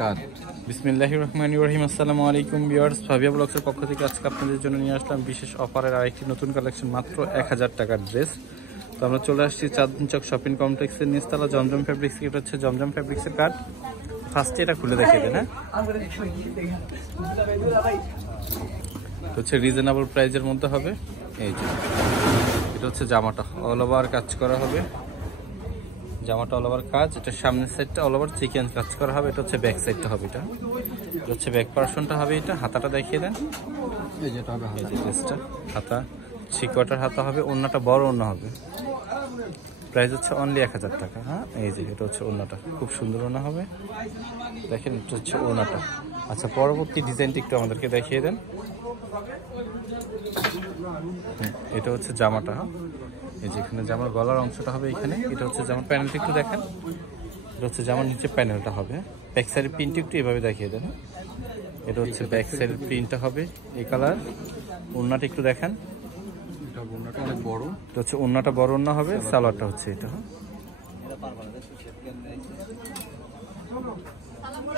কাট। বিসমিল্লাহির রহমানির রহিম। আসসালামু আলাইকুম ভিউয়ার্স, ফাবিয়া ব্লগসের পক্ষ থেকে আজকে আপনাদের জন্য নিয়ে আসলাম বিশেষ অফারের আরেকটি নতুন কালেকশন, মাত্র 1000 টাকার ড্রেস। তো আমরা চলে আসছি চাঁদনী চক শপিং কমপ্লেক্সের নিচতলা জমজম ফ্যাব্রিক্স। এটা হচ্ছে জমজম ফ্যাব্রিক্সের কার্ড। ফার্স্টে এটা খুলে দেখিয়ে দেন। এটা হচ্ছে রিজনেবল প্রাইজের মধ্যে হবে। এই যে এটা হচ্ছে জামাটা অল ওভার কাজ করা হবে, জামাটা অল ওভার কাজ। এটা সামনের সাইডটা অল ওভার চিকেন কাজ করা হবে। এটা হচ্ছে ব্যাক সাইডটা হবে, এটা হচ্ছে ব্যাক পার্সনটা হবে। এটা হাতাটা দেখিয়ে দেন। এই যেটা হবে এই যে ড্রেসটা হাতা, থ্রি-কোয়ার্টার হাতা হবে। ওড়নাটা বড় ওড়না হবে। প্রাইস হচ্ছে অনলি 1000 টাকা। হ্যাঁ, এই যে এটা হচ্ছে ওড়নাটা, খুব সুন্দর ওড়না হবে। দেখেন এটা হচ্ছে ওড়নাটা। আচ্ছা, পরবর্তী ডিজাইনটা একটু আমাদেরকে দেখিয়ে দেন। এটা হচ্ছে জামাটা। এই যে এখানে জামার গলার অংশটা হবে এখানে। এটা হচ্ছে জামার প্যানেলটা একটু দেখেন। এটা হচ্ছে জামার নিচে প্যানেলটা হবে। ব্যাক সাইডের প্রিন্ট একটু এভাবে দেখিয়ে দেন। এটা হচ্ছে ব্যাক সাইডের প্রিন্টটা হবে এই কালার। ওড়নাটা একটু দেখেন। এটা ওড়নাটা অনেক বড়। এটা হচ্ছে ওড়নাটা বড় ওড়না হবে। সালোয়ারটা হচ্ছে এটা।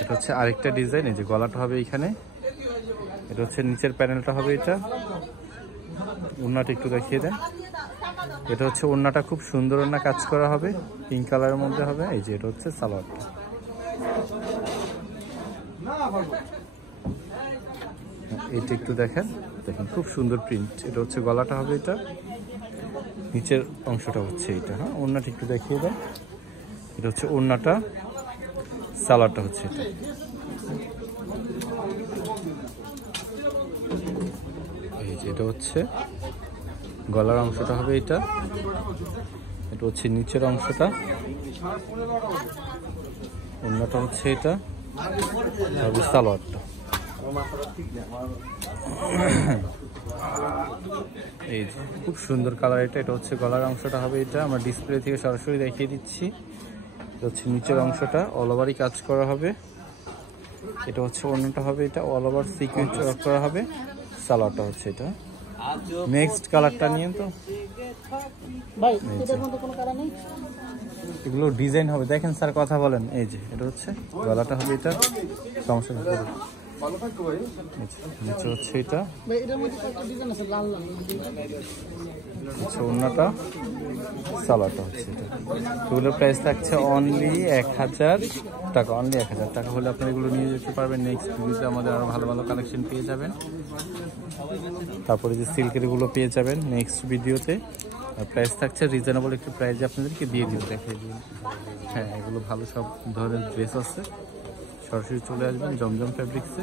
এটা হচ্ছে আরেকটা ডিজাইন। এই যে গলাটা হবে এইখানে। এটা হচ্ছে নিচের প্যানেলটা হবে এটা। ওড়নাটা একটু দেখিয়ে দেন। এটা হচ্ছে ওড়নাটা খুব সুন্দর ওড়না কাজ করা হবে, পিঙ্ক কালারের মধ্যে হবে। এই যে এটা হচ্ছে সালোয়ারটা। এইটা একটু দেখেন, দেখেন খুব সুন্দর প্রিন্ট। এটা হচ্ছে গলাটা হবে এটা, নিচের অংশটা হচ্ছে এটা। হ্যাঁ, ওড়নাটা একটু দেখিয়ে দেন। এটা হচ্ছে ওড়নাটা, সালোয়ারটা হচ্ছে এটা। এই যে এটা হচ্ছে গলার অংশটা হবে এটা। এটা হচ্ছে নিচের অংশটা, ওড়নাটা হচ্ছে এটা, হবে সালোয়ারটা। এই যে খুব সুন্দর কালার এটা। এটা হচ্ছে গলার অংশটা হবে এটা। আমরা ডিসপ্লে থেকে সরাসরি দেখিয়ে দিচ্ছি। এটা হচ্ছে নিচের অংশটা, অল ওভারই কাজ করা হবে। এটা হচ্ছে ওড়নাটা হবে এটা, অল ওভার সিকোয়েন্স ওয়ার্ক করা হবে। সালোয়ারটা হচ্ছে এটা। নেক্সট কালারটা নিয়ে তো ভাই, এটার মধ্যে কোনো কালার নেই। এগুলো ডিজাইন হবে, দেখেন স্যার কথা বলেন। এই যে এটা হচ্ছে গলাটা হবে এটা, সমস্যা নেই। নিচে হচ্ছে এটা, আচ্ছা ওড়নাটা, সালোয়ারটা হচ্ছে এটা। এগুলোর প্রাইস থাকছে অনলি 1000 টাকা। অনলি 1000 টাকা হলে আপনি এগুলো নিয়ে যেতে পারবেন। নেক্সট ভিডিওতে আমাদের আরো ভালো ভালো কালেকশন পেয়ে যাবেন। তারপরে যে সিল্কের গুলো পেয়ে যাবেন নেক্সট ভিডিওতে। আর প্রাইস থাকছে রিজনেবল একটু প্রাইসে আপনাদেরকে দিয়ে দিব, দেখিয়ে দিব। হ্যাঁ, এগুলো ভালো সব ধরনের ড্রেস আছে। সরাসরি চলে আসবেন জমজম ফ্যাব্রিক্সে।